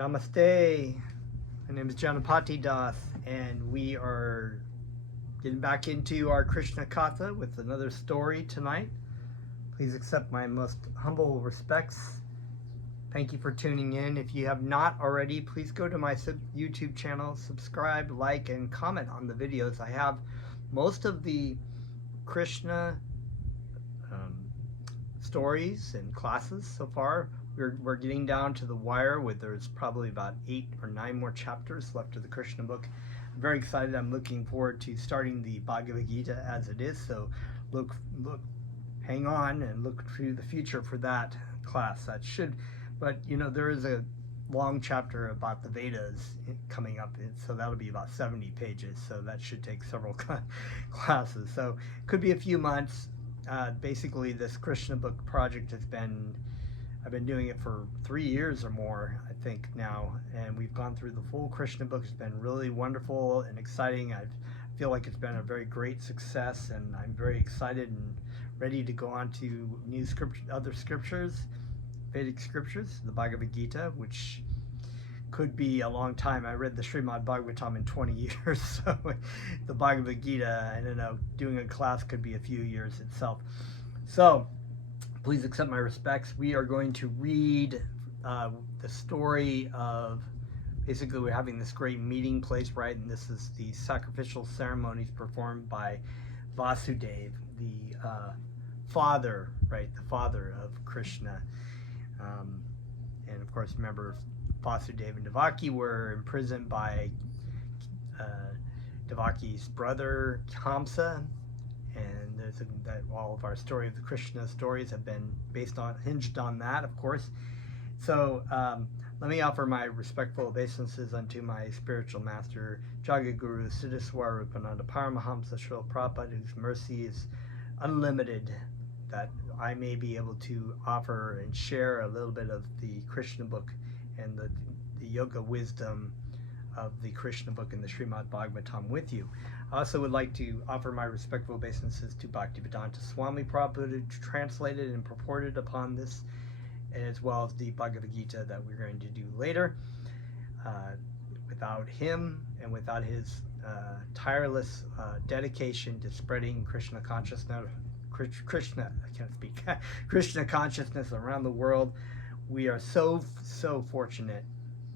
Namaste. My name is Janapati Das, and we are getting back into our Krishna Katha with another story tonight. Please accept my most humble respects. Thank you for tuning in. If you have not already, please go to my YouTube channel, subscribe, like, and comment on the videos. I have most of the Krishna stories and classes so far. We're getting down to the wire with there's probably about 8 or 9 more chapters left of the Krishna book. I'm very excited. I'm looking forward to starting the Bhagavad Gita as it is. So hang on and look to the future for that class. That should, but you know, there is a long chapter about the Vedas coming up, so that'll be about 70 pages. So that should take several classes. So it could be a few months. Basically, this Krishna book project I've been doing it for 3 years or more, I think now, and we've gone through the full Krishna book. It's been really wonderful and exciting. I feel like it's been a very great success, and I'm very excited and ready to go on to new other scriptures, Vedic scriptures, the Bhagavad Gita, which could be a long time. I read the Srimad Bhagavatam in 20 years, so the Bhagavad Gita, I don't know, doing a class could be a few years itself. So please accept my respects. We are going to read the story of, basically we're having this great meeting place, right? And this is the sacrificial ceremonies performed by Vasudeva, the father, right? The father of Krishna. And of course, remember, Vasudeva and Devaki were imprisoned by Devaki's brother Kamsa, and that all of our story of the Krishna stories have been hinged on that, of course. So let me offer my respectful obeisances unto my spiritual master, Jagaguru Siddhiswarupananda Paramahamsa Srila Prabhupada, whose mercy is unlimited, that I may be able to offer and share a little bit of the Krishna book and the yoga wisdom of the Krishna book and the Srimad Bhagavatam with you. I also would like to offer my respectful obeisances to Bhaktivedanta Swami Prabhupada, who translated and purported upon this, as well as the Bhagavad Gita that we're going to do later. Without him and without his tireless dedication to spreading Krishna consciousness, Krishna consciousness around the world, we are so fortunate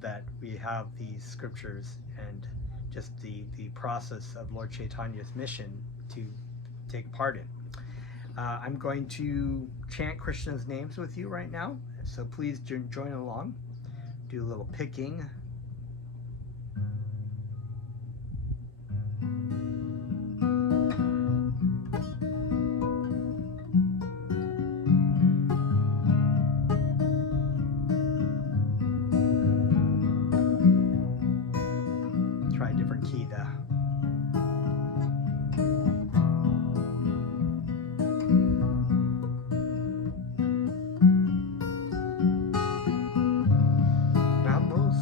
that we have these scriptures and just the process of Lord Chaitanya's mission to take part in. I'm going to chant Krishna's names with you right now, so please join along. Do a little picking. Try a different key there.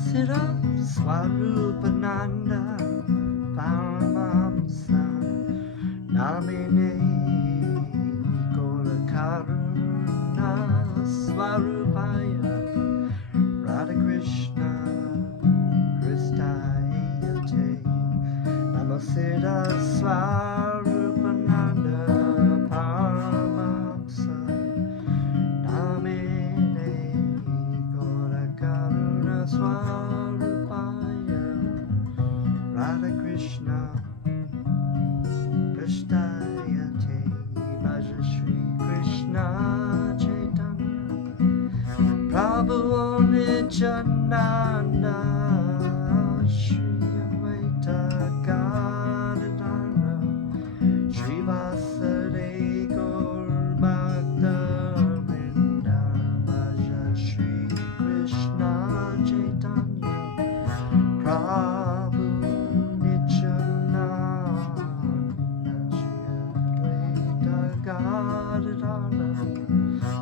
Siddha Swarupananda Paramamsa Namine Golakaruna Swarupaya Radha Krishna Kristayate Namo Siddha Swarupananda Paramamsa Namine Golakaruna Swarupaya Radha Krishna Prasthayate Bhaja Shri Krishna Chaitanya Prabhu Nityananda Shri Advaita Gadadhara Shri Vasudeva Gaur Bhakta Vrinda Bhaja Shri Krishna Chaitanya Prabhu Nityananda Shri Advaita Gadadhara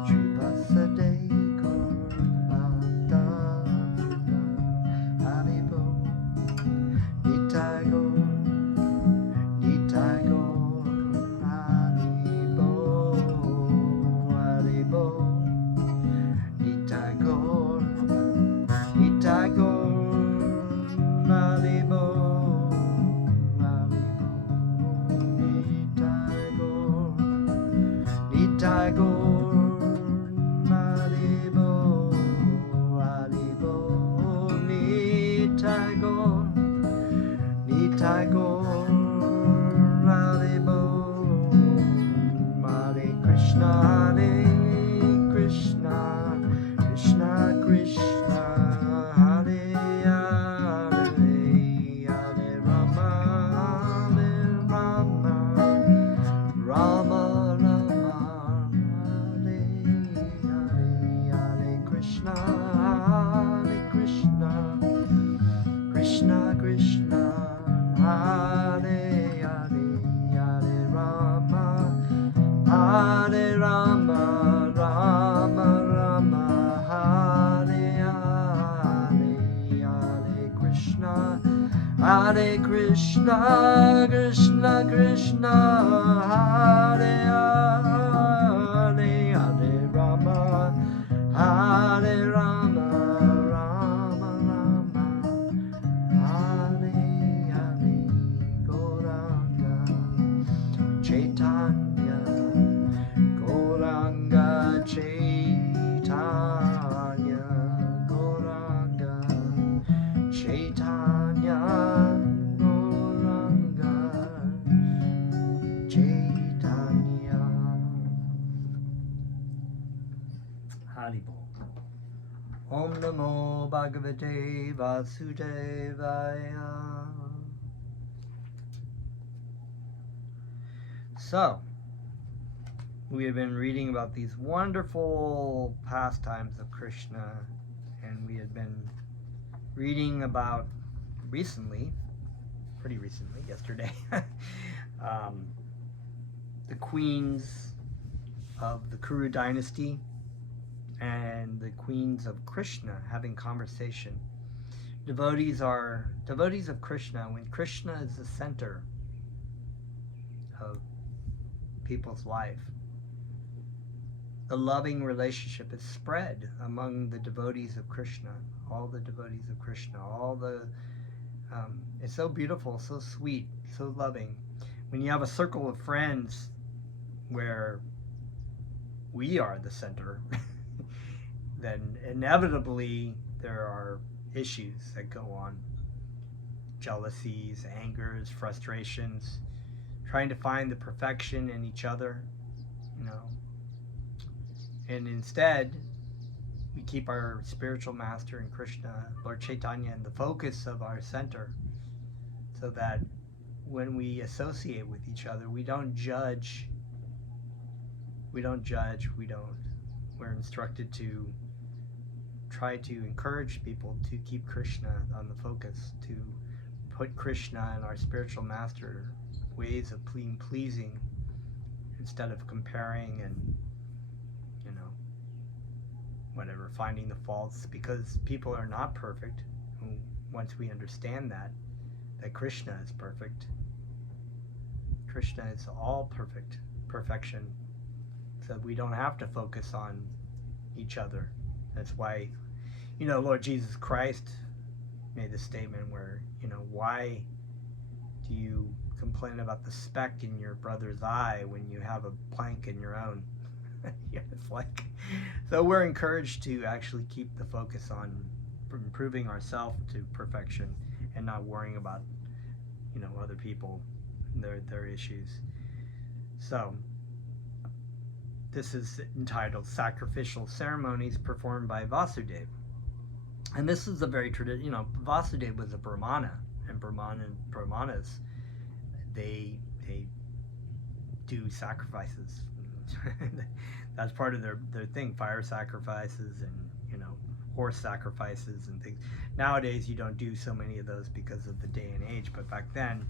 Shri Vasudeva Gaur Bhakta Vrinda Nitai Gaur, Nitai Gaur, Radhe Bo, Hare Krishna, Krishna Krishna, Hare Hare, Hare Rama, Rama Rama, Hare Hare, Hare Krishna, Krishna Krishna, Hare Hare, Hare Rama, Rama Rama, Hare Hare, Hare Krishna, Krishna Krishna, Hare Hare, Hare Rama, Rama Rama, Hare Hare, Gauranga Chaitanya, Gauranga Chaitanya, Gauranga Chaitanya, Gauranga Chaitanya. Haribol. Om Namo Bhagavate Vasudevaya. So, we have been reading about these wonderful pastimes of Krishna, and we had been reading about pretty recently, yesterday, the queens of the Kuru dynasty and the queens of Krishna having conversation. Devotees of Krishna. When Krishna is the center of people's life, the loving relationship is spread among the devotees of Krishna, all the devotees of Krishna, it's so beautiful, so sweet, so loving. When you have a circle of friends where we are the center, then inevitably there are issues that go on. Jealousies, angers, frustrations, trying to find the perfection in each other, And instead, we keep our spiritual master in Krishna, Lord Chaitanya, in the focus of our center, so that when we associate with each other, we don't judge. We're instructed to try to encourage people to keep Krishna on the focus, to put Krishna and our spiritual master ways of being pleasing instead of comparing and finding the faults, because people are not perfect. Once we understand that Krishna is perfect, Krishna is all perfection, so we don't have to focus on each other. That's why Lord Jesus Christ made this statement where why do you complain about the speck in your brother's eye when you have a plank in your own? It's like, so we're encouraged to actually keep the focus on improving ourselves to perfection and not worrying about other people and their issues. So this is entitled Sacrificial Ceremonies Performed by Vasudeva. And this is a very traditional, Vasudeva was a Brahmana, and Brahmanas, they do sacrifices. That's part of their thing, fire sacrifices and horse sacrifices and things. Nowadays you don't do so many of those because of the day and age, but back then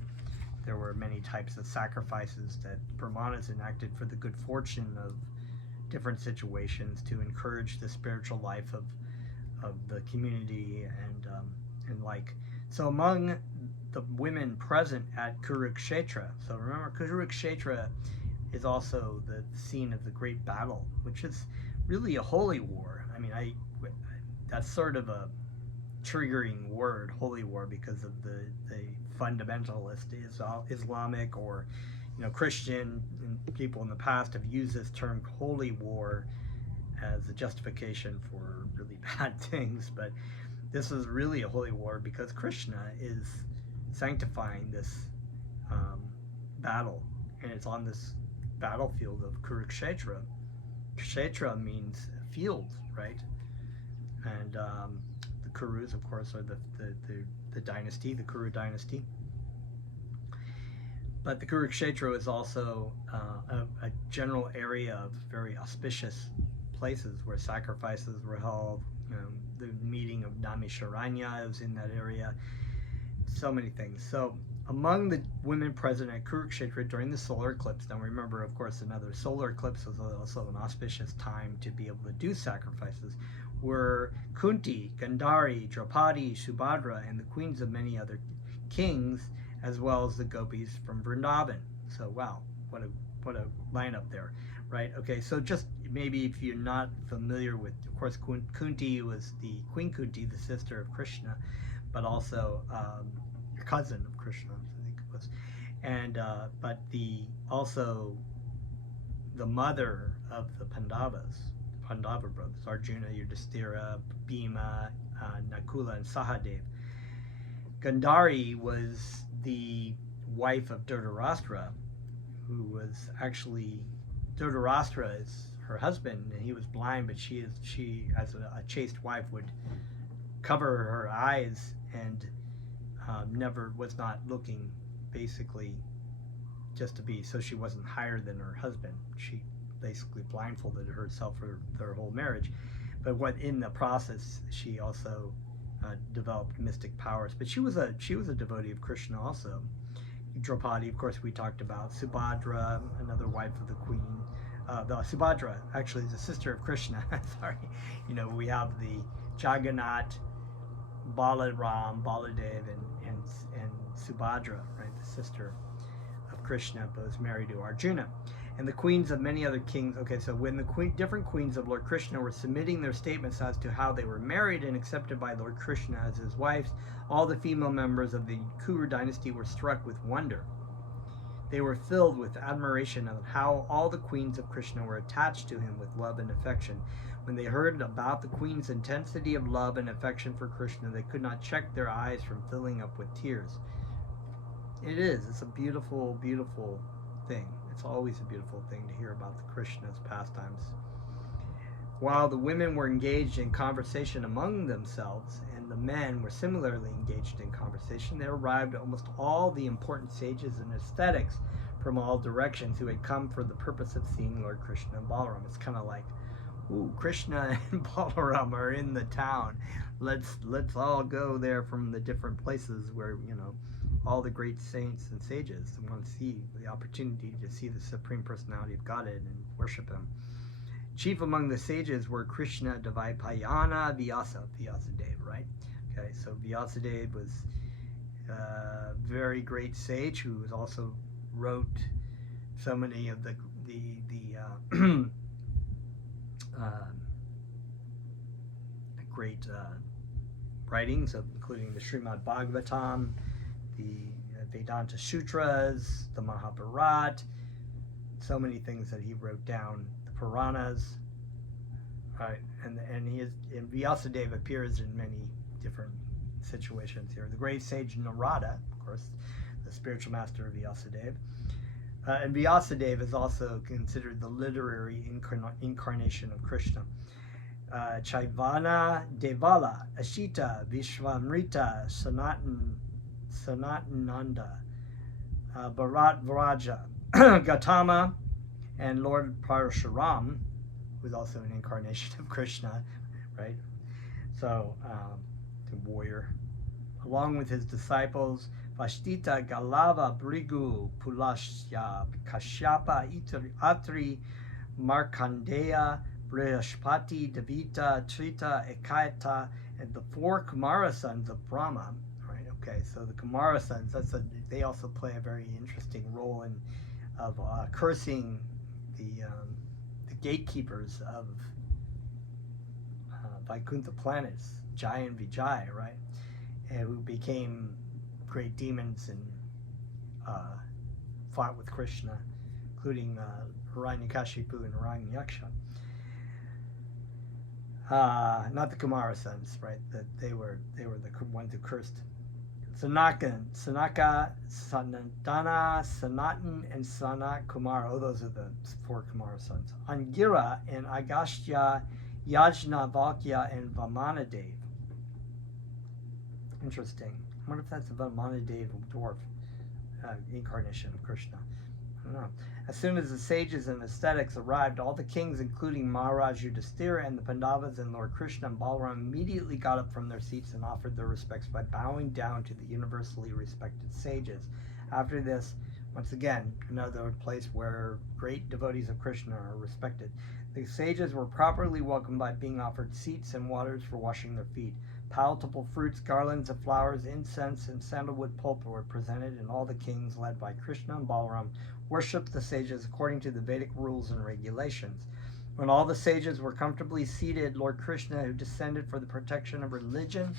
there were many types of sacrifices that Brahmanas enacted for the good fortune of different situations, to encourage the spiritual life of the community and like. So among the women present at Kurukshetra, so remember Kurukshetra is also the scene of the great battle, which is really a holy war. I mean, that's sort of a triggering word, holy war, because of the fundamentalist Islamic or Christian people in the past have used this term holy war as a justification for really bad things. But this is really a holy war because Krishna is sanctifying this battle, and it's on this battlefield of Kurukshetra. Kshetra means field, right? And the Kurus, of course, are the dynasty, the Kuru dynasty. But the Kurukshetra is also a general area of very auspicious places where sacrifices were held. The meeting of Namisharanya was in that area. So many things. So among the women present at Kurukshetra during the solar eclipse, now remember, of course, another solar eclipse was also an auspicious time to be able to do sacrifices, were Kunti, Gandhari, Draupadi, Subhadra, and the queens of many other kings, as well as the gopis from Vrindavan. So wow, what a lineup there, right? Okay, so just maybe if you're not familiar with, of course, Kunti was the Queen Kunti, the sister of Krishna, but also cousin of Krishna, I think it was, and but also the mother of the Pandava brothers, Arjuna, Yudhishthira, Bhima, Nakula, and Sahadev. Gandhari was the wife of Dhritarashtra, who was actually, Dhritarashtra is her husband, and he was blind, but she as a chaste wife would cover her eyes and never was not looking, basically, just to be, so she wasn't higher than her husband. She basically blindfolded herself for their whole marriage. But what in the process, she also developed mystic powers. But she was a devotee of Krishna also. Draupadi, of course, we talked about. Subhadra, another wife of the queen. Subhadra actually is a sister of Krishna. Sorry, we have the Jagannath, Balaram, Baladev, and Subhadra, right, the sister of Krishna, but was married to Arjuna. And the queens of many other kings. Okay, so when the different queens of Lord Krishna were submitting their statements as to how they were married and accepted by Lord Krishna as his wives, all the female members of the Kuru dynasty were struck with wonder. They were filled with admiration of how all the queens of Krishna were attached to him with love and affection. When they heard about the queen's intensity of love and affection for Krishna, they could not check their eyes from filling up with tears. It's a beautiful, beautiful thing. It's always a beautiful thing to hear about the Krishna's pastimes. While the women were engaged in conversation among themselves, and the men were similarly engaged in conversation, there arrived almost all the important sages and ascetics from all directions who had come for the purpose of seeing Lord Krishna and Balaram. It's kind of like, ooh, Krishna and Balaram are in the town. Let's all go there from the different places where, all the great saints and sages want to see the opportunity to see the Supreme Personality of Godhead and worship him. Chief among the sages were Krishna, Dvaipayana, Vyasadeva, right? Okay, so Vyasadeva was a very great sage who was also wrote so many of the great writings, including the Srimad Bhagavatam, the Vedanta Sutras, the Mahabharata, so many things that he wrote down, the Puranas, right? And Vyasadeva appears in many different situations here. The great sage Narada, of course, the spiritual master of Vyasadeva. And Vyasadeva is also considered the literary incarnation of Krishna. Chaivana, Devala, Ashita, Vishvamrita, Sanatananda, Bharat Vraja, Gautama, and Lord Parashuram, who is also an incarnation of Krishna, right? So, the warrior, along with his disciples, Vashtita, Galava, Brigu, Pulashya, Kashyapa, Atri, Markandeya, Brihaspati, Devita, Trita, Ekayata, and the 4 Kumara sons of Brahma. Right? Okay, so the Kumara sons, they also play a very interesting role in cursing the gatekeepers of Vaikuntha planets, Jai and Vijay, right? And who became great demons and fought with Krishna, including Hiranyakashipu and Hiranyaksha. Not the Kumara sons, right? That they were the ones who cursed. Sanaka, Sanatana, Sanatan, and Sanat Kumara. Oh, those are the 4 Kumara sons. Angira and Agastya, Yajnavalkya, and Vamanadev. Interesting. I wonder if that's the Vamanadev dwarf incarnation of Krishna. I don't know. As soon as the sages and ascetics arrived, all the kings, including Maharaj Yudhishthira and the Pandavas and Lord Krishna and Balaram, immediately got up from their seats and offered their respects by bowing down to the universally respected sages. After this, once again, another place where great devotees of Krishna are respected. The sages were properly welcomed by being offered seats and waters for washing their feet. Palatable fruits, garlands of flowers, incense, and sandalwood pulp were presented, and all the kings, led by Krishna and Balaram, worshipped the sages according to the Vedic rules and regulations. When all the sages were comfortably seated, Lord Krishna, who descended for the protection of religion,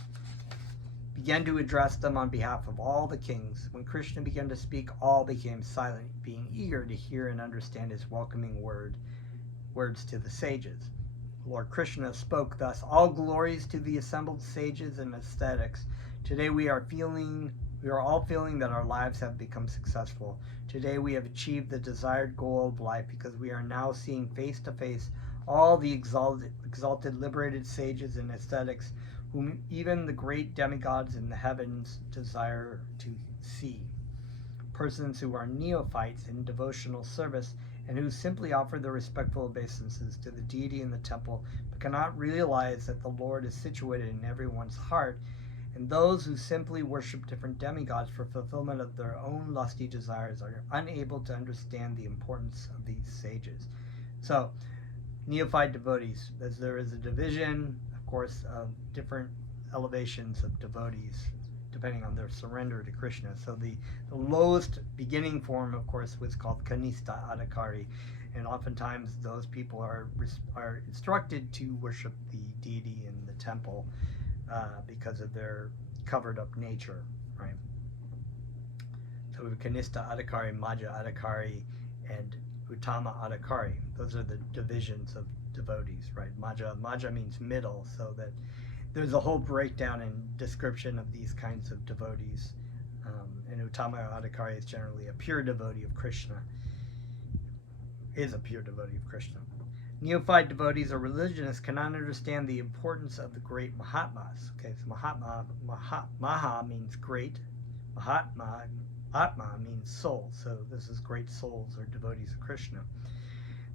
began to address them on behalf of all the kings. When Krishna began to speak, all became silent, being eager to hear and understand his welcoming words to the sages. Lord Krishna spoke thus: all glories to the assembled sages and ascetics. Today we are all feeling that our lives have become successful. Today we have achieved the desired goal of life, because we are now seeing face to face all the exalted, liberated sages and ascetics, whom even the great demigods in the heavens desire to see. Persons who are neophytes in devotional service and who simply offer their respectful obeisances to the deity in the temple, but cannot realize that the Lord is situated in everyone's heart, and those who simply worship different demigods for fulfillment of their own lusty desires are unable to understand the importance of these sages. So, neophyte devotees, as there is a division, of course, of different elevations of devotees, depending on their surrender to Krishna. So the lowest beginning form, of course, was called Kanista Adhikari, and oftentimes those people are instructed to worship the deity in the temple because of their covered up nature, right? So we have Kanista Adhikari, Madhya Adhikari, and Uttama Adhikari. Those are the divisions of devotees, right? Madhya means middle, so that there's a whole breakdown and description of these kinds of devotees. And Uttama Adhikari is generally a pure devotee of Krishna. Neophyte devotees or religionists cannot understand the importance of the great Mahatmas. Okay, so Maha means great. Mahatma, Atma means soul. So this is great souls or devotees of Krishna.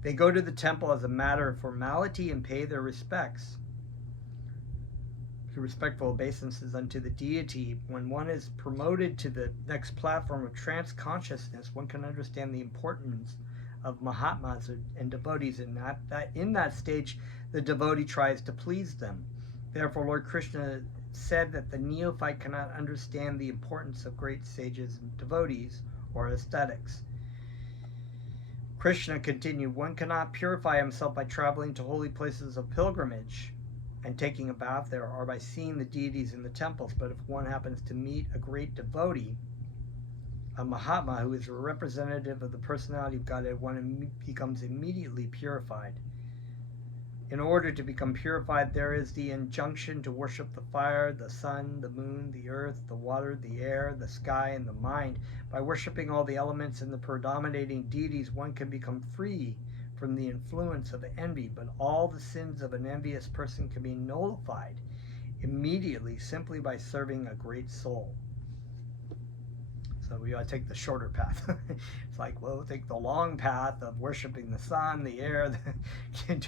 They go to the temple as a matter of formality and pay their respects. Respectful obeisances unto the deity. When one is promoted to the next platform of trance consciousness, one can understand the importance of Mahatmas and devotees. In that stage, the devotee tries to please them. Therefore, Lord Krishna said that the neophyte cannot understand the importance of great sages and devotees or ascetics. Krishna continued, one cannot purify himself by traveling to holy places of pilgrimage and taking a bath there, or by seeing the deities in the temples. But if one happens to meet a great devotee, a Mahatma, who is a representative of the personality of Godhead, one becomes immediately purified. In order to become purified, there is the injunction to worship the fire, the sun, the moon, the earth, the water, the air, the sky, and the mind. By worshiping all the elements and the predominating deities, one can become free from the influence of envy, but all the sins of an envious person can be nullified immediately simply by serving a great soul. So we ought to take the shorter path. It's like, well, we'll take the long path of worshiping the sun, the air,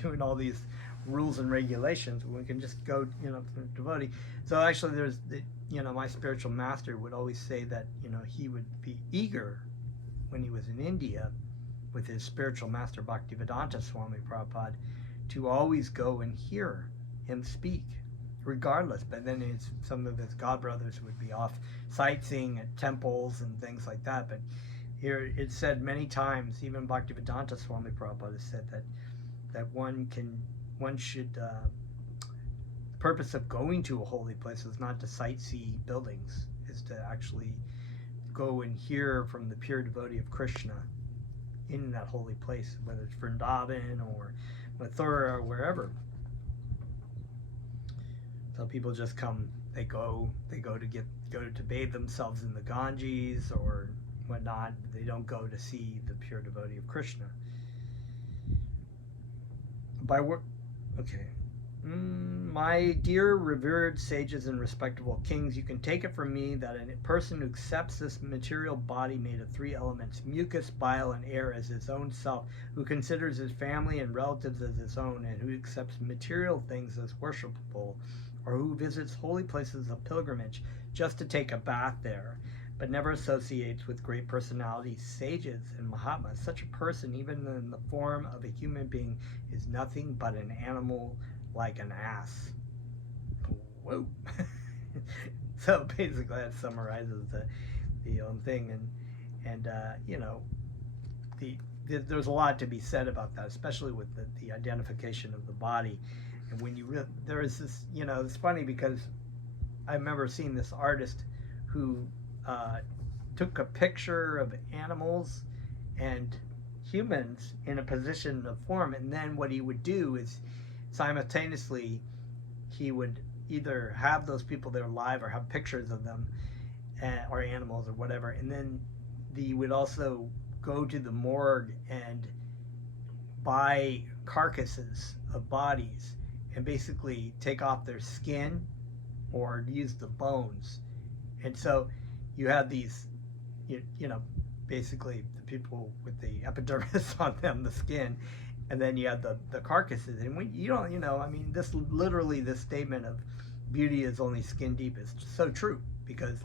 doing all these rules and regulations. We can just go, for devotee. So actually, there's, my spiritual master would always say that, he would be eager when he was in India with his spiritual master Bhaktivedanta Swami Prabhupada to always go and hear him speak, regardless. But then some of his godbrothers would be off sightseeing at temples and things like that. But here it's said many times, even Bhaktivedanta Swami Prabhupada has said that one should the purpose of going to a holy place is not to sightsee buildings, is to actually go and hear from the pure devotee of Krishna in that holy place, whether it's Vrindavan or Mathura or wherever. So people just come, they go to bathe themselves in the Ganges or whatnot. They don't go to see the pure devotee of Krishna. Okay. My dear revered sages and respectable kings, you can take it from me that a person who accepts this material body made of 3 elements, mucus, bile, and air, as his own self, who considers his family and relatives as his own, and who accepts material things as worshipable, or who visits holy places of pilgrimage just to take a bath there, but never associates with great personalities, sages, and Mahatmas. Such a person, even in the form of a human being, is nothing but an animal like an ass. Whoa. So basically that summarizes the thing, and there's a lot to be said about that, especially with the identification of the body. And when there is this, it's funny because I remember seeing this artist who took a picture of animals and humans in a position of form, and then what he would do is simultaneously he would either have those people there live or have pictures of them or animals or whatever, and then he would also go to the morgue and buy carcasses of bodies and basically take off their skin or use the bones. And so you have these, basically the people with the epidermis on them, the skin, and then you have the carcasses. And when this statement of beauty is only skin deep is so true, because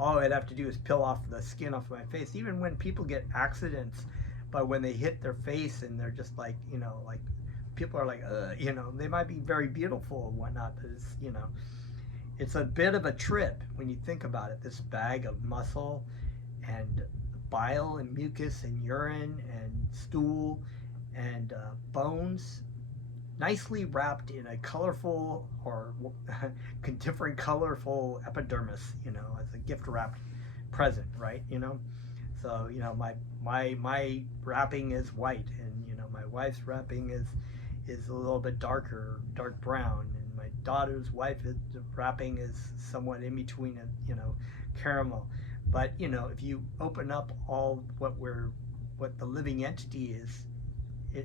all I'd have to do is peel off the skin off my face. Even when people get accidents, but when they hit their face and they're just people are like, they might be very beautiful and whatnot, but it's a bit of a trip when you think about it. This bag of muscle and bile and mucus and urine and stool and bones, nicely wrapped in a colorful or different colorful epidermis, as a gift wrapped present, right? So my wrapping is white, and my wife's wrapping is a little bit dark brown, and my daughter's wrapping is somewhat in between caramel. But if you open up all what the living entity is,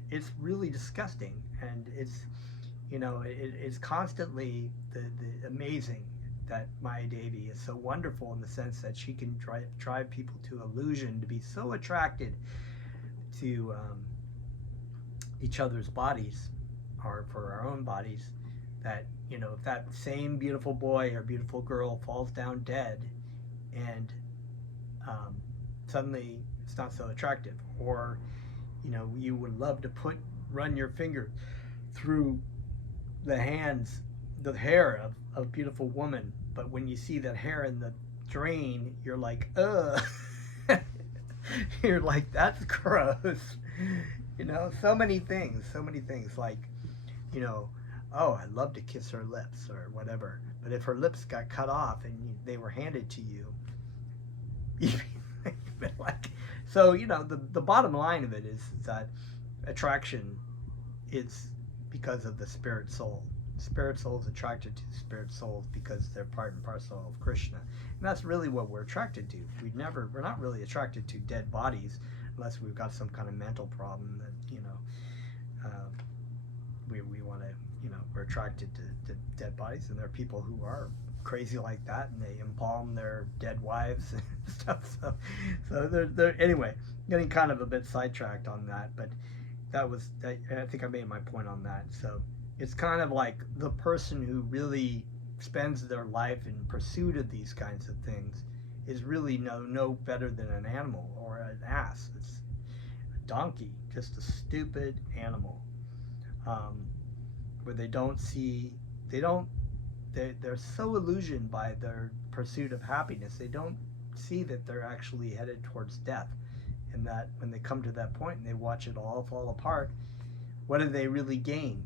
it's really disgusting, and it's constantly the amazing that Maya Devi is so wonderful in the sense that she can drive people to illusion, to be so attracted to each other's bodies, or for our own bodies, that if that same beautiful boy or beautiful girl falls down dead, and suddenly it's not so attractive, or you would love to run your finger through the hair of a beautiful woman, but when you see that hair in the drain, you're like, ugh. You're like, that's gross. So many things like, oh, I'd love to kiss her lips or whatever, but if her lips got cut off and they were handed to you, you'd be like, so the bottom line of it is that attraction is because of the spirit soul. Spirit soul is attracted to spirit souls because they're part and parcel of Krishna, and that's really what we're attracted to. We're not really attracted to dead bodies unless we've got some kind of mental problem that we want to, we're attracted to dead bodies, and there are people who are crazy like that, and they embalm their dead wives and stuff. So they're anyway, getting kind of a bit sidetracked on that, but I think I made my point on that. So it's kind of like the person who really spends their life in pursuit of these kinds of things is really no better than an animal or an ass. It's a donkey, just a stupid animal, where they're so illusioned by their pursuit of happiness, they don't see that they're actually headed towards death, and that when they come to that point and they watch it all fall apart, what have they really gained?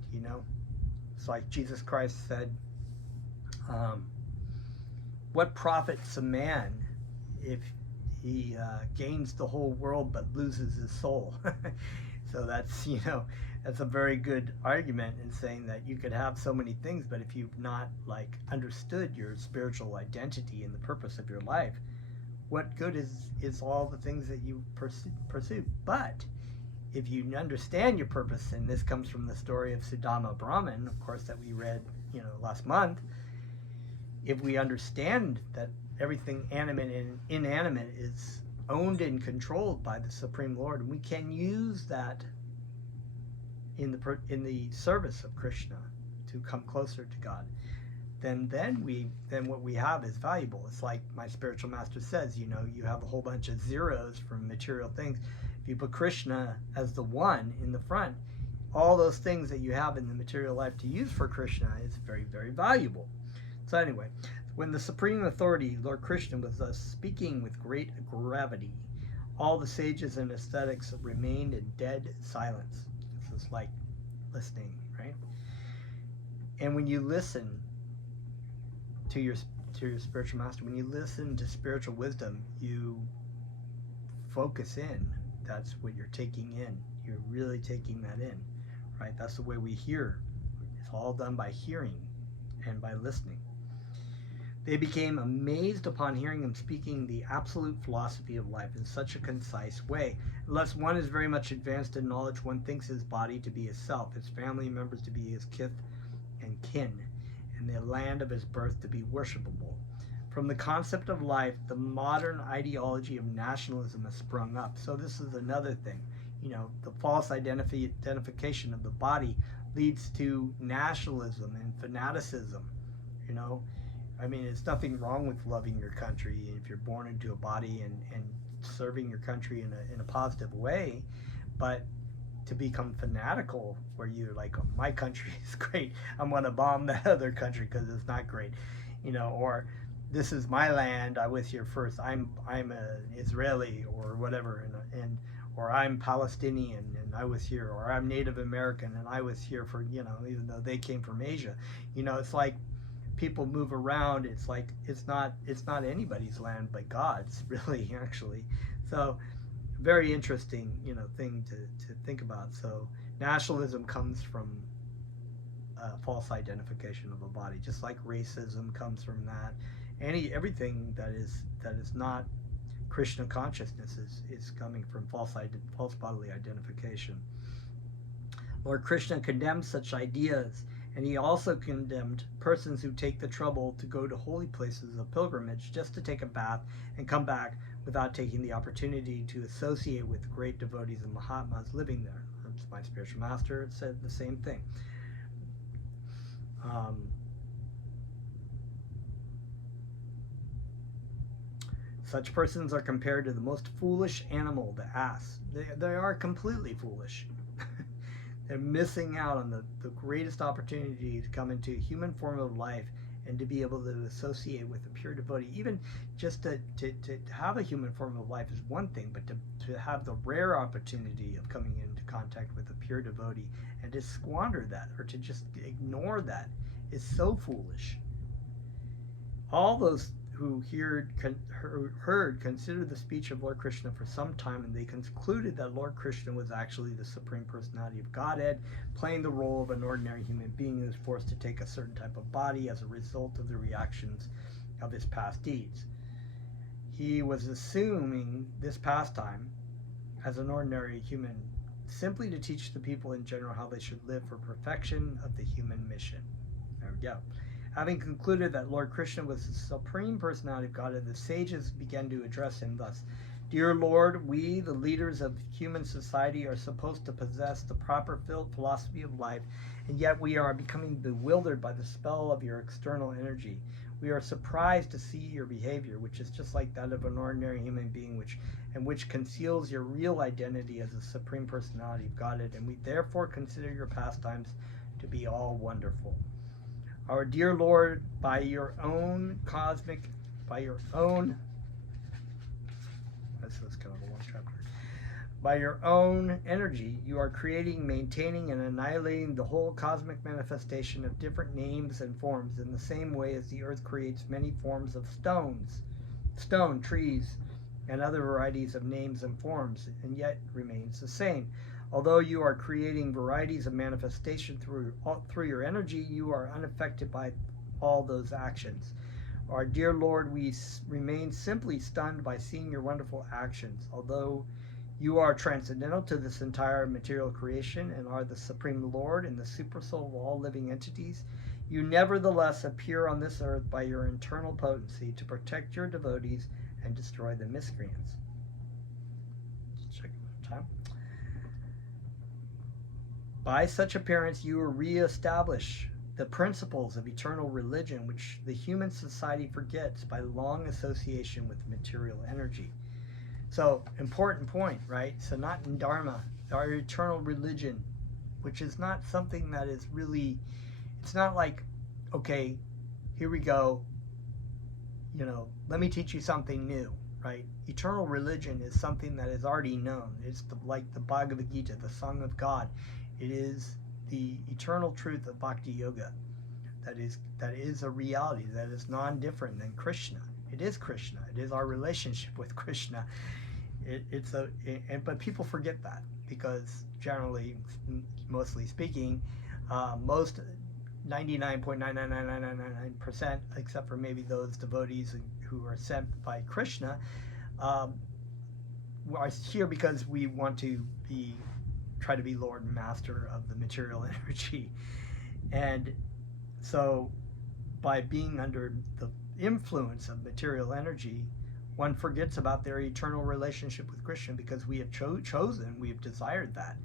It's like Jesus Christ said, what profits a man if he gains the whole world but loses his soul? So that's, that's a very good argument in saying that you could have so many things, but if you've not like understood your spiritual identity and the purpose of your life, what good is all the things that you pursue? But if you understand your purpose, and this comes from the story of Sudama Brahman, of course, that we read, last month, if we understand that everything animate and inanimate is owned and controlled by the Supreme Lord, and we can use that in the service of Krishna to come closer to God, then what we have is valuable. It's like my spiritual master says, you have a whole bunch of zeros from material things. If you put Krishna as the one in the front, all those things that you have in the material life to use for Krishna is very, very valuable. So anyway, when the Supreme Authority, Lord Krishna, was thus speaking with great gravity, all the sages and ascetics remained in dead silence. This is like listening, right? And when you listen to your spiritual master, when you listen to spiritual wisdom, you focus in. That's what you're taking in. You're really taking that in, right? That's the way we hear. It's all done by hearing and by listening. They became amazed upon hearing him speaking the absolute philosophy of life in such a concise way. Unless one is very much advanced in knowledge, one thinks his body to be his self, his family members to be his kith and kin, and the land of his birth to be worshipable. From the concept of life, the modern ideology of nationalism has sprung up. So this is another thing. The false identification of the body leads to nationalism and fanaticism. It's nothing wrong with loving your country if you're born into a body and serving your country in a positive way, but to become fanatical where you're like, oh, my country is great, I'm going to bomb that other country because it's not great, or this is my land, I was here first, I'm an Israeli or whatever, or I'm Palestinian and I was here, or I'm Native American and I was here for, even though they came from Asia. It's like people move around. It's like it's not anybody's land but God's, really, actually. So very interesting thing to think about. So nationalism comes from false identification of a body, just like racism comes from that. Everything that is not Krishna consciousness is coming from false bodily identification. Lord Krishna condemns such ideas, and he also condemned persons who take the trouble to go to holy places of pilgrimage just to take a bath and come back without taking the opportunity to associate with great devotees and Mahatmas living there. That's my spiritual master said the same thing. Such persons are compared to the most foolish animal, the ass. They are completely foolish. They're missing out on the greatest opportunity to come into a human form of life and to be able to associate with a pure devotee. Even just to have a human form of life is one thing, but to have the rare opportunity of coming into contact with a pure devotee and to squander that or to just ignore that is so foolish. All those who heard considered the speech of Lord Krishna for some time, and they concluded that Lord Krishna was actually the Supreme Personality of Godhead, playing the role of an ordinary human being who was forced to take a certain type of body as a result of the reactions of his past deeds. He was assuming this pastime as an ordinary human simply to teach the people in general how they should live for perfection of the human mission. There we go. Having concluded that Lord Krishna was the Supreme Personality of Godhead, the sages began to address him thus: Dear Lord, we, the leaders of human society, are supposed to possess the proper philosophy of life, and yet we are becoming bewildered by the spell of your external energy. We are surprised to see your behavior, which is just like that of an ordinary human being, which conceals your real identity as the Supreme Personality of Godhead, and we therefore consider your pastimes to be all wonderful. Our dear Lord, by your own this is kind of a long chapter. By your own energy, you are creating, maintaining, and annihilating the whole cosmic manifestation of different names and forms in the same way as the earth creates many forms of stone, trees, and other varieties of names and forms, and yet remains the same. Although you are creating varieties of manifestation through your energy, you are unaffected by all those actions. Our dear Lord, we remain simply stunned by seeing your wonderful actions. Although you are transcendental to this entire material creation and are the Supreme Lord and the supersoul of all living entities, you nevertheless appear on this earth by your internal potency to protect your devotees and destroy the miscreants. Let's check it one time. By such appearance, you will reestablish the principles of eternal religion, which the human society forgets by long association with material energy. So, important point, right? So, not in Dharma, our eternal religion, which is not something that is really, it's not like, okay, here we go, let me teach you something new, right? Eternal religion is something that is already known. It's like the Bhagavad Gita, the Song of God. It is the eternal truth of Bhakti Yoga. That is a reality that is non-different than Krishna. It is Krishna. It is our relationship with Krishna. But people forget that because generally, mostly speaking, most 99.99999%, except for maybe those devotees who are sent by Krishna, are here because we want to try to be Lord and Master of the material energy. And so by being under the influence of material energy, one forgets about their eternal relationship with Krishna because we have we have desired that.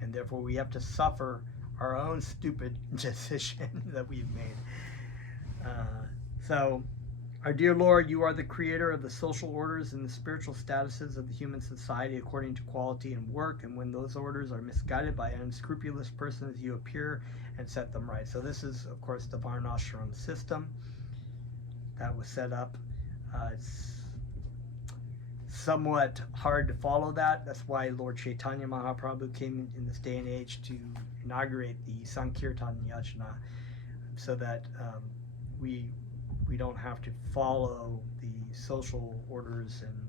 And therefore we have to suffer our own stupid decision that we've made. So, our dear Lord, you are the creator of the social orders and the spiritual statuses of the human society according to quality and work, and when those orders are misguided by unscrupulous persons, you appear and set them right. So this is, of course, the Varnashram system that was set up. It's somewhat hard to follow that. That's why Lord Chaitanya Mahaprabhu came in this day and age to inaugurate the Sankirtan Yajna, so that we don't have to follow the social orders and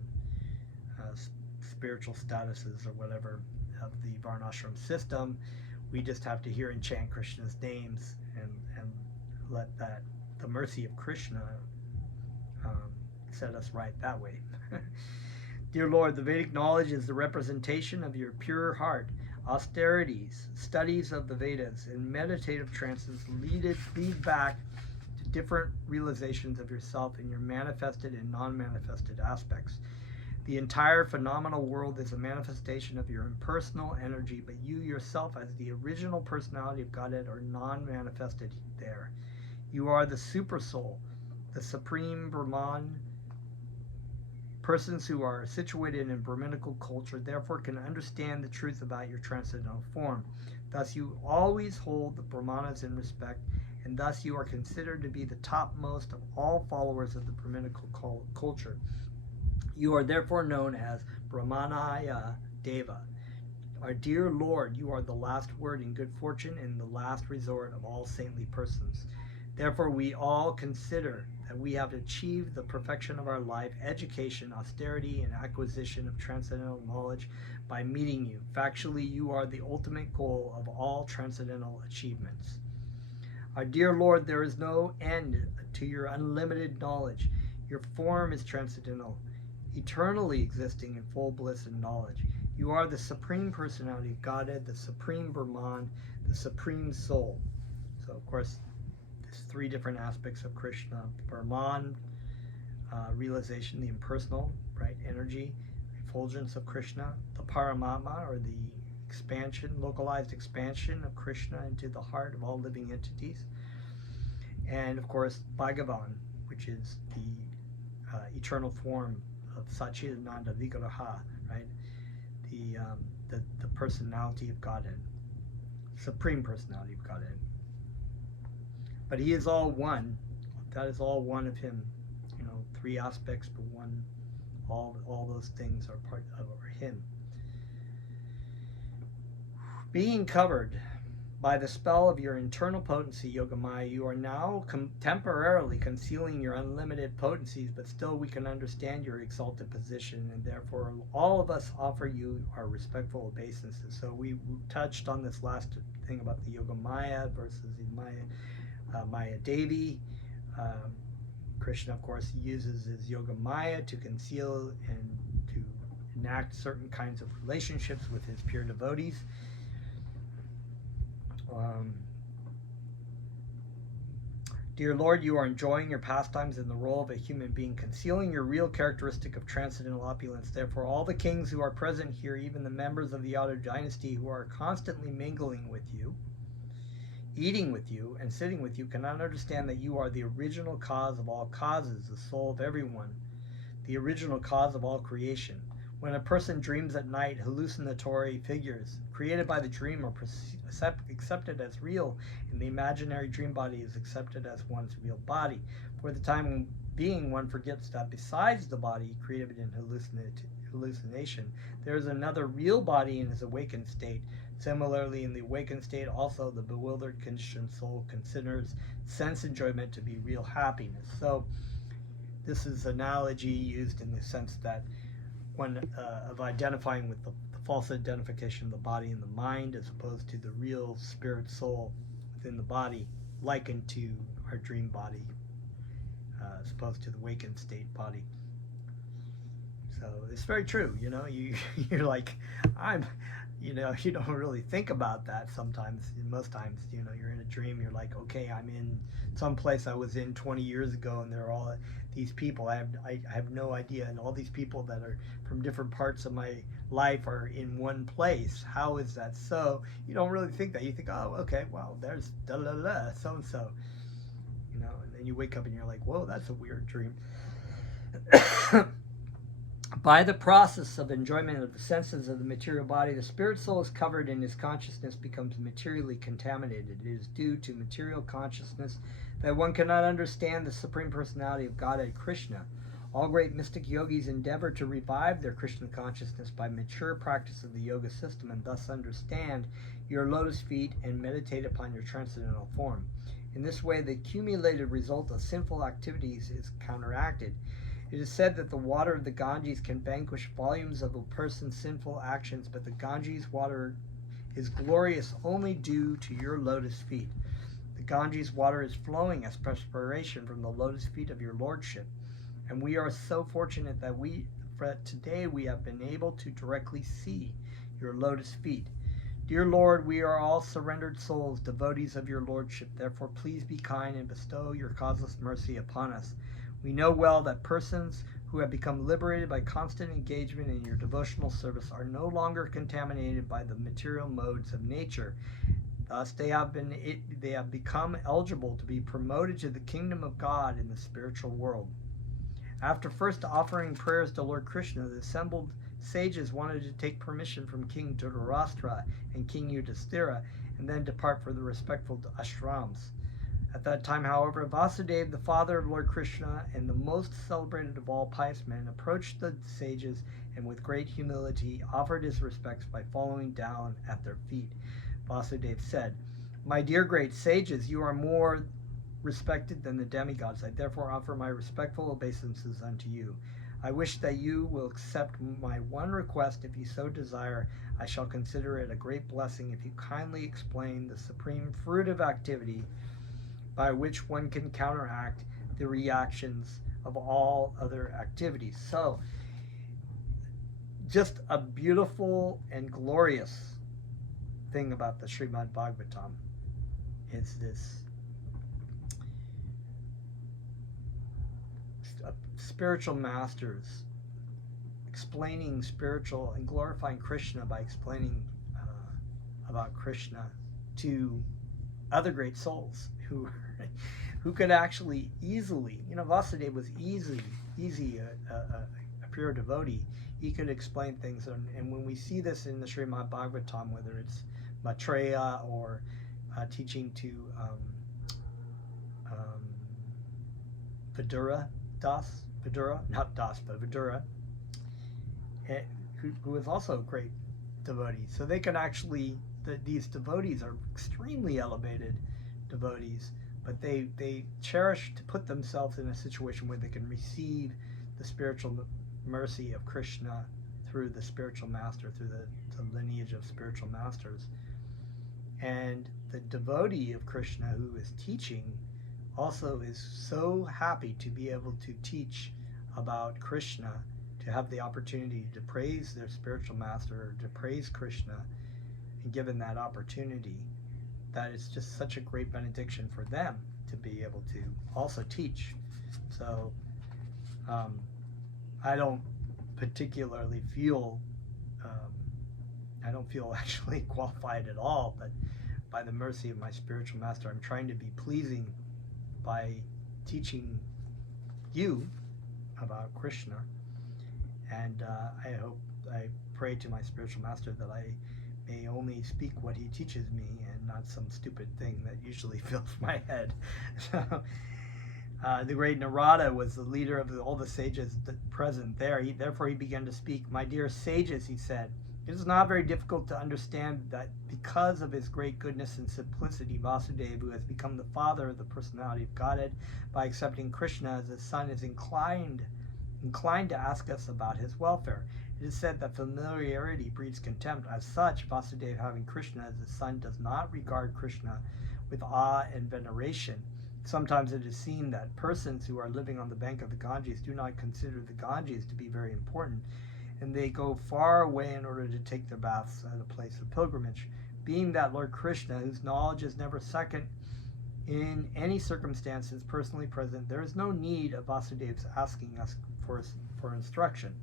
spiritual statuses or whatever of the Varnashram system. We just have to hear and chant Krishna's names and let the mercy of Krishna set us right that way. Dear Lord, the Vedic knowledge is the representation of your pure heart. Austerities, studies of the Vedas, and meditative trances lead back to different realizations of yourself in your manifested and non-manifested aspects. The entire phenomenal world is a manifestation of your impersonal energy, but you yourself, as the original personality of Godhead, are non-manifested there. You are the Supersoul, the Supreme Brahman. Persons who are situated in Brahminical culture therefore can understand the truth about your transcendental form. Thus you always hold the Brahmanas in respect, and thus you are considered to be the topmost of all followers of the Brahminical culture. You are therefore known as Brahmanaya Deva. Our dear Lord, you are the last word in good fortune and the last resort of all saintly persons. Therefore, we all consider that we have achieved the perfection of our life, education, austerity, and acquisition of transcendental knowledge by meeting you. Factually, you are the ultimate goal of all transcendental achievements. Our dear Lord, there is no end to your unlimited knowledge. Your form is transcendental, eternally existing in full bliss and knowledge. You are the Supreme Personality of Godhead, the Supreme Brahman, the Supreme Soul. So, of course, there's three different aspects of Krishna. Brahman, realization, the impersonal, right, energy, effulgence of Krishna. The Paramatma, or the expansion, localized expansion of Krishna into the heart of all living entities. And, of course, Bhagavan, which is the eternal form of Satchidananda Vigraha, right? The personality of Godhead, Supreme Personality of Godhead. But he is all one. That is all one of him. Three aspects, but one. All those things are part of him. Being covered By the spell of your internal potency, Yogamaya, you are now temporarily concealing your unlimited potencies, but still we can understand your exalted position, and therefore all of us offer you our respectful obeisances. So we touched on this last thing about the Yogamaya versus the Maya Devi. Krishna, of course, uses his Yogamaya to conceal and to enact certain kinds of relationships with his pure devotees. Dear Lord, you are enjoying your pastimes in the role of a human being, concealing your real characteristic of transcendental opulence. Therefore, all the kings who are present here, even the members of the Yadu dynasty who are constantly mingling with you, eating with you, and sitting with you, cannot understand that you are the original cause of all causes, the soul of everyone, the original cause of all creation. When a person dreams at night, hallucinatory figures created by the dream are accepted as real, and the imaginary dream body is accepted as one's real body. For the time being, one forgets that besides the body created in hallucination, there is another real body in his awakened state. Similarly, in the awakened state, also the bewildered conditioned soul considers sense enjoyment to be real happiness. So this is analogy used in the sense that one of identifying with the false identification of the body and the mind, as opposed to the real spirit soul within the body, likened to our dream body, as opposed to the awakened state body. So it's very true. You're like, you don't really think about that sometimes. Most times, you're in a dream, you're like, okay, I'm in some place I was in 20 years ago, and there are all these people. I have no idea, and all these people that are from different parts of my life are in one place. How is that so? You don't really think that. You think, oh, okay, well, there's so and so, and then you wake up and you're like, whoa, that's a weird dream. By the process of enjoyment of the senses of the material body, the spirit soul is covered and his consciousness becomes materially contaminated. It is due to material consciousness that one cannot understand the Supreme Personality of Godhead, Krishna. All great mystic yogis endeavor to revive their Krishna consciousness by mature practice of the yoga system, and thus understand your lotus feet and meditate upon your transcendental form. In this way, the accumulated result of sinful activities is counteracted. It is said that the water of the Ganges can vanquish volumes of a person's sinful actions, but the Ganges water is glorious only due to your lotus feet. The Ganges water is flowing as perspiration from the lotus feet of your lordship, and we are so fortunate that today we have been able to directly see your lotus feet. Dear Lord, we are all surrendered souls, devotees of your lordship. Therefore, please be kind and bestow your causeless mercy upon us. We know well that persons who have become liberated by constant engagement in your devotional service are no longer contaminated by the material modes of nature. Thus, they have become eligible to be promoted to the kingdom of God in the spiritual world. After first offering prayers to Lord Krishna, the assembled sages wanted to take permission from King Dhritarashtra and King Yudhishthira, and then depart for the respectful ashrams. At that time, however, Vasudeva, the father of Lord Krishna and the most celebrated of all pious men, approached the sages and with great humility offered his respects by falling down at their feet. Vasudeva said, "My dear great sages, you are more respected than the demigods. I therefore offer my respectful obeisances unto you. I wish that you will accept my one request. If you so desire, I shall consider it a great blessing if you kindly explain the supreme fruitive activity by which one can counteract the reactions of all other activities." So, just a beautiful and glorious thing about the Srimad Bhagavatam is this spiritual masters explaining spiritual and glorifying Krishna by explaining about Krishna to other great souls who could actually easily, Vasudeva was easy a pure devotee. He could explain things, and when we see this in the Srimad Bhagavatam, whether it's Maitreya or teaching to Vidura, who was also a great devotee. So they can actually these devotees are extremely elevated devotees, but they cherish to put themselves in a situation where they can receive the spiritual mercy of Krishna through the spiritual master, through the lineage of spiritual masters. And the devotee of Krishna who is teaching also is so happy to be able to teach about Krishna, to have the opportunity to praise their spiritual master, or to praise Krishna, and given that opportunity, that it's just such a great benediction for them to be able to also teach. So I don't particularly feel, I don't feel actually qualified at all, but by the mercy of my spiritual master, I'm trying to be pleasing by teaching you about Krishna. And I pray to my spiritual master that I may only speak what he teaches me and not some stupid thing that usually fills my head. So, the great Narada was the leader of all the sages present there. Therefore he began to speak. My dear sages, he said, it is not very difficult to understand that because of his great goodness and simplicity, Vasudeva, who has become the father of the personality of Godhead, by accepting Krishna as his son, is inclined to ask us about his welfare. It is said that familiarity breeds contempt. As such, Vasudeva, having Krishna as his son, does not regard Krishna with awe and veneration. Sometimes it is seen that persons who are living on the bank of the Ganges do not consider the Ganges to be very important, and they go far away in order to take their baths at a place of pilgrimage. Being that Lord Krishna, whose knowledge is never second in any circumstances, personally present, there is no need of Vasudeva's asking us for instruction.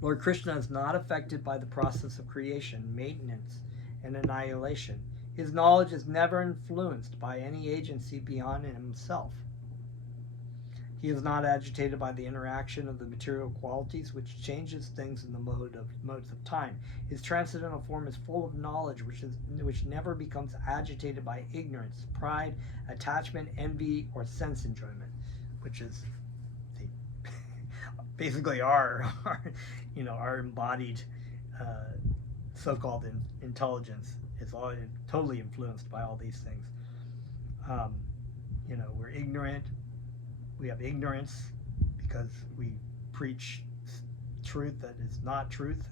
Lord Krishna is not affected by the process of creation, maintenance, and annihilation. His knowledge is never influenced by any agency beyond himself. He is not agitated by the interaction of the material qualities which changes things in the modes of time. His transcendental form is full of knowledge which never becomes agitated by ignorance, pride, attachment, envy, or sense enjoyment, which is basically our embodied so-called intelligence is all totally influenced by all these things. We're ignorant. We have ignorance because we preach truth that is not truth.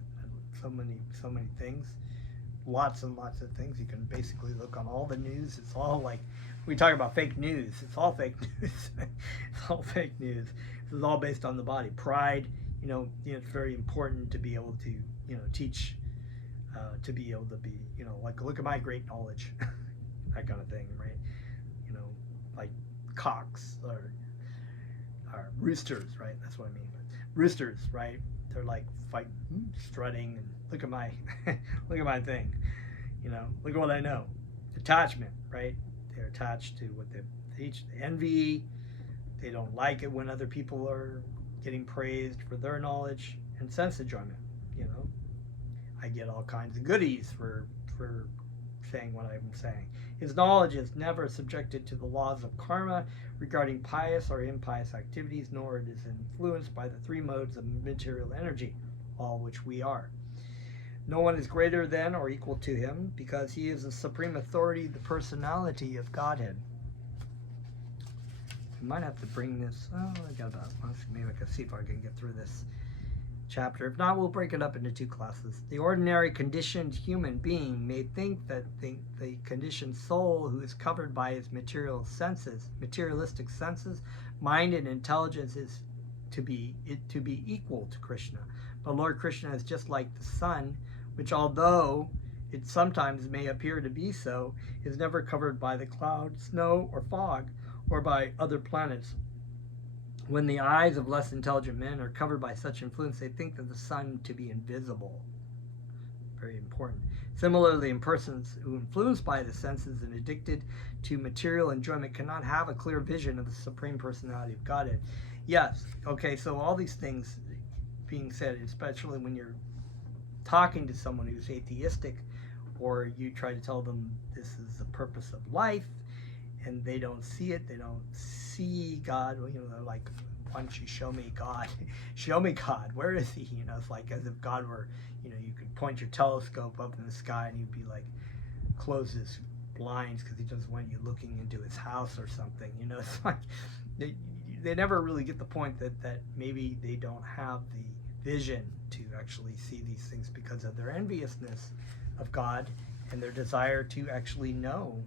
So many things, lots and lots of things. You can basically look on all the news. It's all like, we talk about fake news. It's all fake news. It's all fake news. This is all based on the body. Pride. It's very important to be able to teach, to be able to be like, look at my great knowledge, that kind of thing, right? Like cocks or roosters, right? That's what I mean. Roosters, right? They're like strutting, and look at my look at my thing. Look at what I know. Attachment, right? They're attached to what they teach. Envy. They don't like it when other people are getting praised for their knowledge. And sense enjoyment. I get all kinds of goodies for saying what I'm saying. His knowledge is never subjected to the laws of karma regarding pious or impious activities, nor it is influenced by the three modes of material energy, all which we are. No one is greater than or equal to him, because he is the supreme authority, the personality of Godhead. We might have to bring this, I got about, maybe I can see if I can get through this chapter. If not, we'll break it up into two classes. The ordinary conditioned human being may think that the conditioned soul, who is covered by his materialistic senses, mind, and intelligence, is to be equal to Krishna. But Lord Krishna is just like the sun, which, although it sometimes may appear to be so, is never covered by the cloud, snow, or fog, or by other planets. When the eyes of less intelligent men are covered by such influence, they think that the sun to be invisible. Very important. Similarly, in persons who, influenced by the senses and addicted to material enjoyment, cannot have a clear vision of the Supreme Personality of Godhead. Yes, okay, so all these things being said, especially when you're talking to someone who's atheistic, or you try to tell them this is the purpose of life, and they don't see it, they don't see God, they're like, why don't you show me God? Show me God. Where is he? You know, it's like as if God were, you know, you could point your telescope up in the sky and you'd be like, close his blinds because he doesn't want you looking into his house or something. You know, it's like they never really get the point that maybe they don't have the vision to actually see these things because of their enviousness of God and their desire to actually know,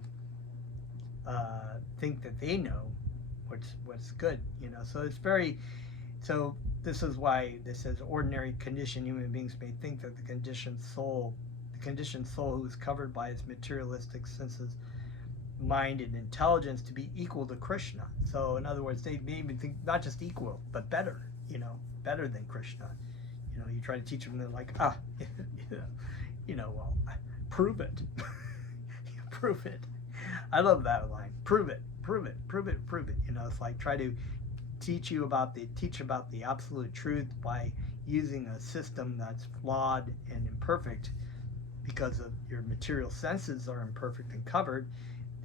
think that they know what's good. You know, so it's very, so this is why this says ordinary conditioned human beings may think that the conditioned soul who is covered by its materialistic senses, mind, and intelligence to be equal to Krishna. So in other words, they may even think not just equal, but better, you know, better than Krishna. You know, you try to teach them, they're like, well, prove it. Prove it. I love that line. Prove it, prove it, prove it, prove it. You know, it's like try to teach about the absolute truth by using a system that's flawed and imperfect because of your material senses are imperfect and covered.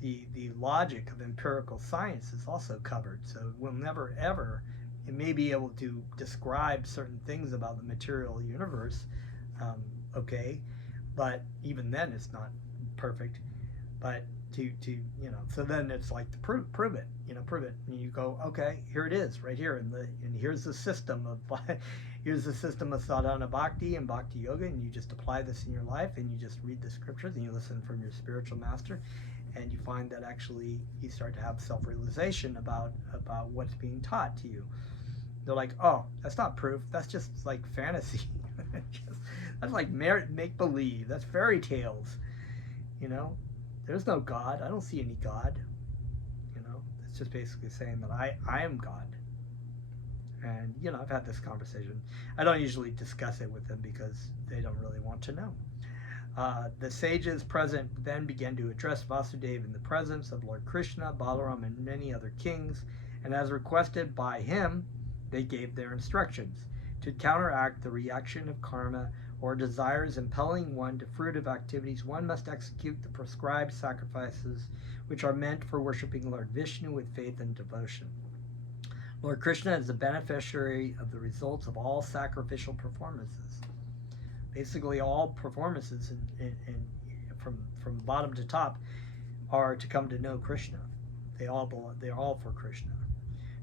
The logic of empirical science is also covered. So we'll never ever, it may be able to describe certain things about the material universe, okay, but even then it's not perfect. But to you know, so then it's like to prove it, you know, prove it, and you go, okay, here it is, right here, and here's the system of sadhana bhakti and bhakti yoga, and you just apply this in your life, and you just read the scriptures, and you listen from your spiritual master, and you find that actually you start to have self-realization about what's being taught to you. They're like, oh, that's not proof, that's just like fantasy. That's like make-believe, that's fairy tales, you know. There's no God. I don't see any God. You know, it's just basically saying that I am God. And, you know, I've had this conversation. I don't usually discuss it with them because they don't really want to know. The sages present then began to address Vasudeva in the presence of Lord Krishna, Balaram, and many other kings. And as requested by him, they gave their instructions. To counteract the reaction of karma or desires impelling one to fruitive activities, one must execute the prescribed sacrifices which are meant for worshiping Lord Vishnu with faith and devotion. Lord Krishna is the beneficiary of the results of all sacrificial performances. Basically, all performances from bottom to top are to come to know Krishna. They're all for Krishna.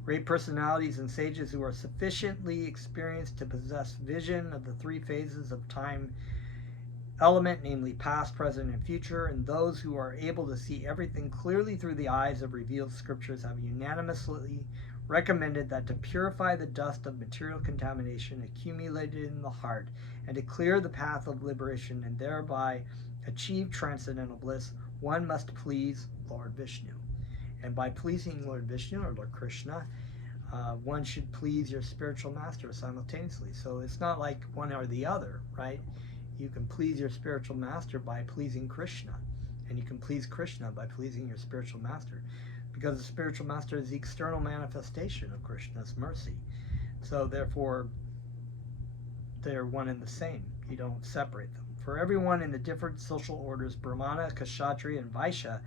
Great personalities and sages who are sufficiently experienced to possess vision of the three phases of time element, namely past, present, and future, and those who are able to see everything clearly through the eyes of revealed scriptures have unanimously recommended that to purify the dust of material contamination accumulated in the heart and to clear the path of liberation and thereby achieve transcendental bliss, one must please Lord Vishnu. And by pleasing Lord Vishnu or Lord Krishna, one should please your spiritual master simultaneously. So it's not like one or the other, right? You can please your spiritual master by pleasing Krishna, and you can please Krishna by pleasing your spiritual master, because the spiritual master is the external manifestation of Krishna's mercy. So therefore, they're one and the same. You don't separate them. For everyone in the different social orders, Brahmana, Kshatriya, and Vaishya,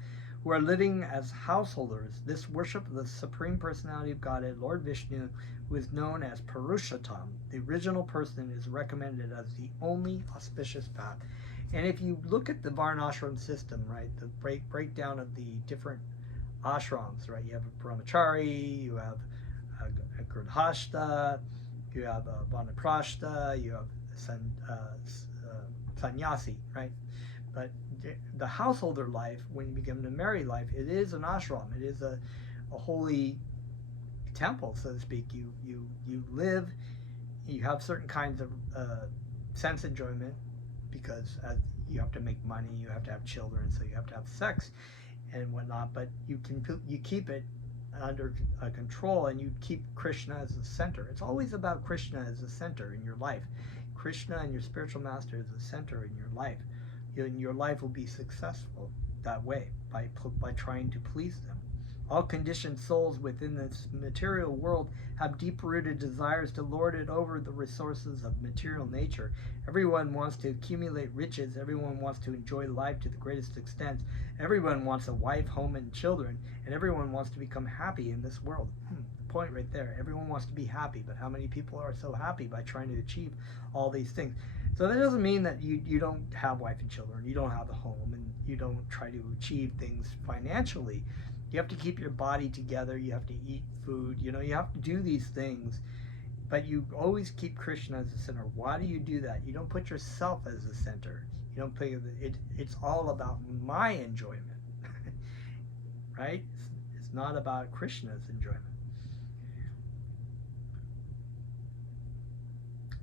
who are living as householders, this worship of the Supreme Personality of Godhead, Lord Vishnu, who is known as Purushottam, the original person, is recommended as the only auspicious path. And if you look at the Varnashram system, right, the breakdown of the different ashrams, right, you have a Brahmachari, you have a Gridhastha, you have a Vanaprastha, you have sannyasi, right? But the householder life, when you become the married life, it is an ashram. It is a holy temple, so to speak. You live, you have certain kinds of sense enjoyment because you have to make money, you have to have children, so you have to have sex and whatnot. But you keep it under control, and you keep Krishna as the center. It's always about Krishna as the center in your life. Krishna and your spiritual master is the center in your life. Your life will be successful that way, by trying to please them. All conditioned souls within this material world have deep-rooted desires to lord it over the resources of material nature. Everyone wants to accumulate riches. Everyone wants to enjoy life to the greatest extent. Everyone wants a wife, home, and children. And everyone wants to become happy in this world. point right there. Everyone wants to be happy, but how many people are so happy by trying to achieve all these things? So that doesn't mean that you don't have wife and children, you don't have a home, and you don't try to achieve things financially. You have to keep your body together. You have to eat food. You have to do these things, but you always keep Krishna as the center. Why do you do that? You don't put yourself as the center. You don't put it. It's all about my enjoyment, right? It's not about Krishna's enjoyment.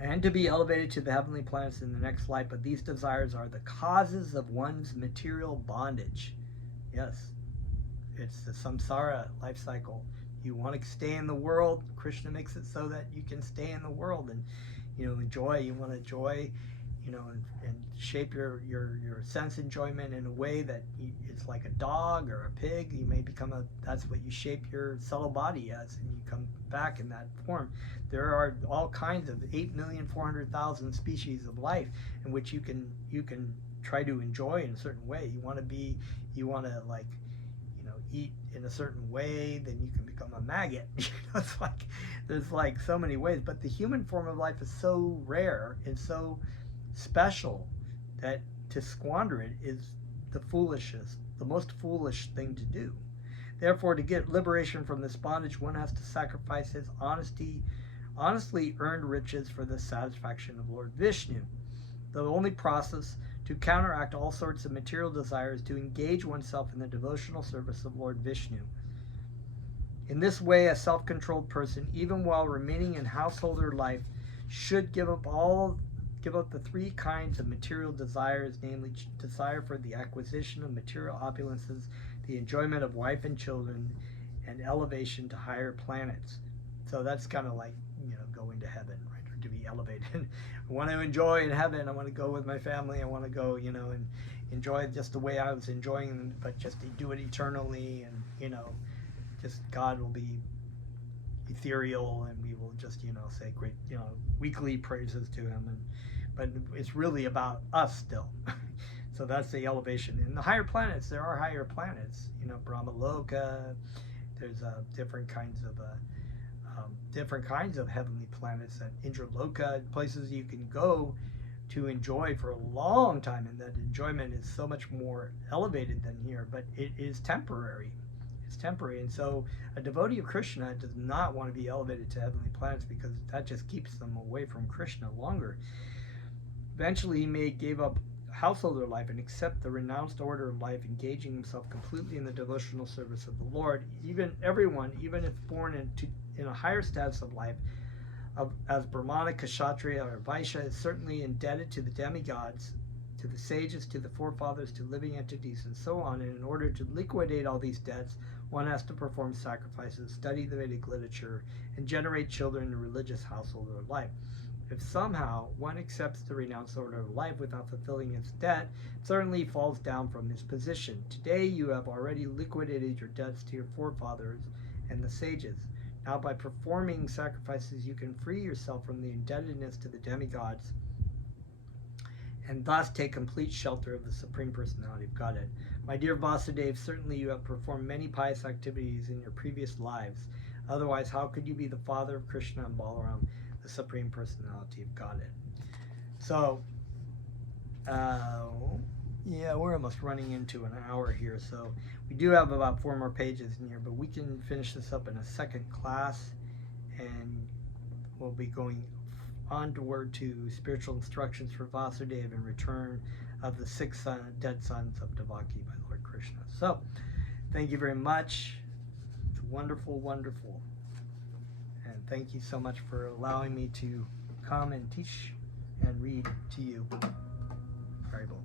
And to be elevated to the heavenly planets in the next life, but these desires are the causes of one's material bondage. Yes, it's the samsara life cycle. You want to stay in the world, Krishna makes it so that you can stay in the world and enjoy. You want to enjoy, and shape your sense enjoyment in a way that it's like a dog or a pig. You may become that's what you shape your subtle body as, and you come back in that form. There are all kinds of 8,400,000 species of life in which you can try to enjoy in a certain way. You want to like eat in a certain way, then you can become a maggot. It's like there's like so many ways, but the human form of life is so rare and so special that to squander it is the most foolish thing to do. Therefore, to get liberation from this bondage, one has to sacrifice his honestly earned riches for the satisfaction of Lord Vishnu. The only process to counteract all sorts of material desires to engage oneself in the devotional service of Lord Vishnu. In this way, a self-controlled person, even while remaining in householder life, should give up the three kinds of material desires, namely desire for the acquisition of material opulences, the enjoyment of wife and children, and elevation to higher planets. So that's kind of like going to heaven, right? Or to be elevated. I want to enjoy in heaven. I want to go with my family. I want to go, and enjoy it just the way I was enjoying them, but just to do it eternally, and just God will be ethereal, and we will just say great weekly praises to him, but it's really about us still. So that's the elevation. In the higher planets, there are higher planets, Brahmaloka. There's different kinds of heavenly planets, at Indraloka, places you can go to enjoy for a long time, and that enjoyment is so much more elevated than here, but it is temporary. It's temporary, and so a devotee of Krishna does not want to be elevated to heavenly planets, because that just keeps them away from Krishna longer. Eventually, he may give up householder life and accept the renounced order of life, engaging himself completely in the devotional service of the Lord. Everyone, even if born in a higher status of life, as Brahmana, Kshatriya, or Vaishya, is certainly indebted to the demigods, to the sages, to the forefathers, to living entities, and so on. And in order to liquidate all these debts, one has to perform sacrifices, study the Vedic literature, and generate children in a religious householder of life. If somehow one accepts the renounced order of life without fulfilling its debt, it certainly falls down from his position. Today you have already liquidated your debts to your forefathers and the sages. Now by performing sacrifices you can free yourself from the indebtedness to the demigods, and thus take complete shelter of the Supreme Personality of Godhead. My dear Vasudeva, certainly you have performed many pious activities in your previous lives. Otherwise, how could you be the father of Krishna and Balaram, the Supreme Personality of Godhead? So, yeah, we're almost running into an hour here, so we do have about 4 more pages in here, but we can finish this up in a second class, and we'll be going onward to spiritual instructions for Vasudeva and return of the 6 dead sons of Devaki by Lord Krishna. So, thank you very much. It's wonderful, wonderful. And thank you so much for allowing me to come and teach and read to you. Very well.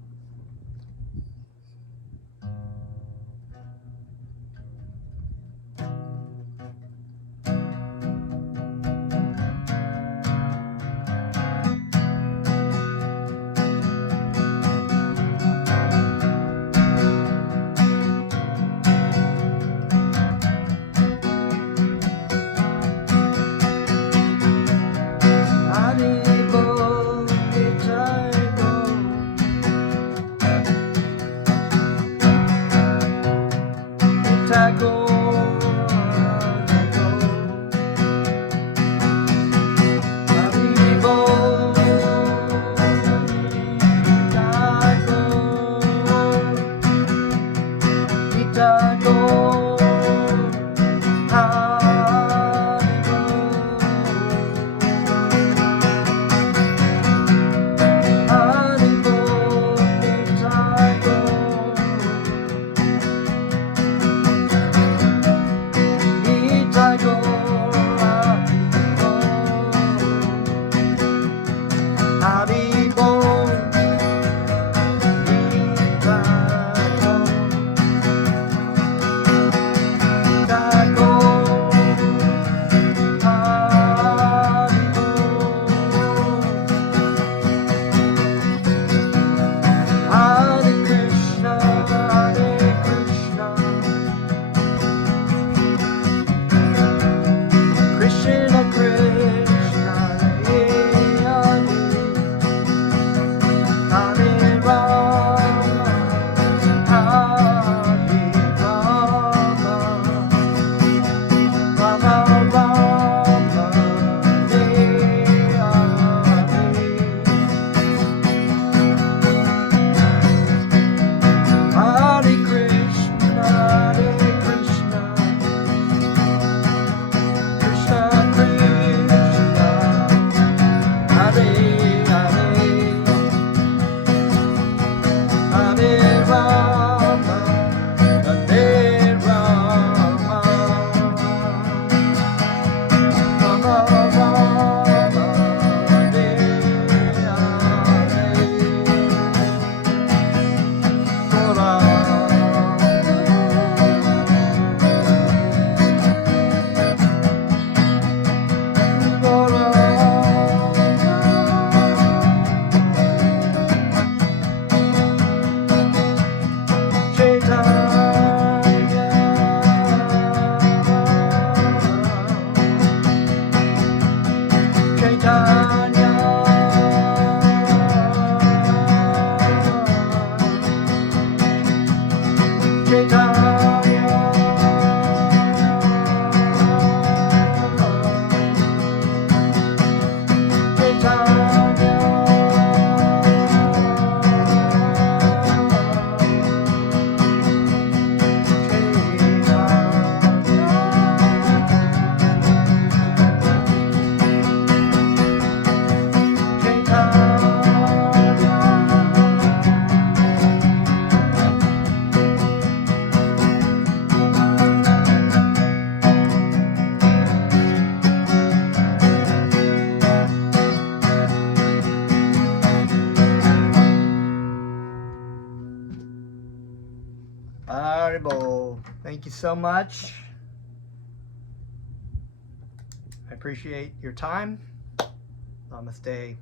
Honorable, thank you so much. I appreciate your time. Namaste.